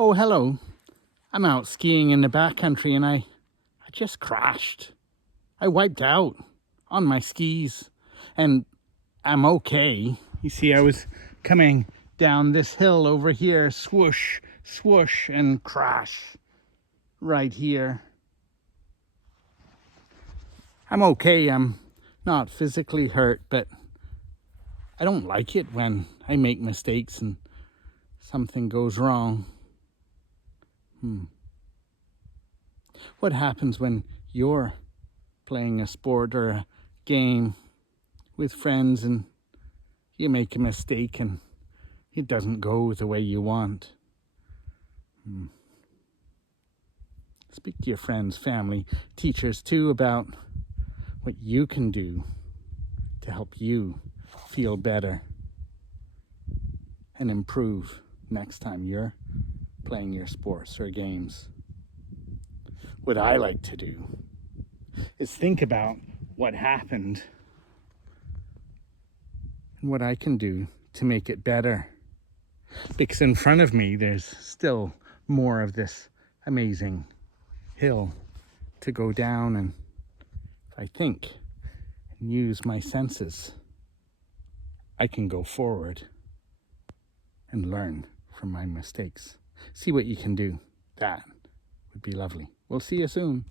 Oh, hello. I'm out skiing in the backcountry and I just crashed. I wiped out on my skis and I'm okay. You see, I was coming down this hill over here, swoosh, swoosh, and crash right here. I'm okay. I'm not physically hurt, but I don't like it when I make mistakes and something goes wrong. What happens when you're playing a sport or a game with friends and you make a mistake and it doesn't go the way you want? Speak to your friends, family, teachers too about what you can do to help you feel better and improve next time you're playing your sports or games. What I like to do is think about what happened and what I can do to make it better. Because in front of me, there's still more of this amazing hill to go down, and if I think and use my senses, I can go forward and learn from my mistakes. See what you can do. That would be lovely. We'll see you soon.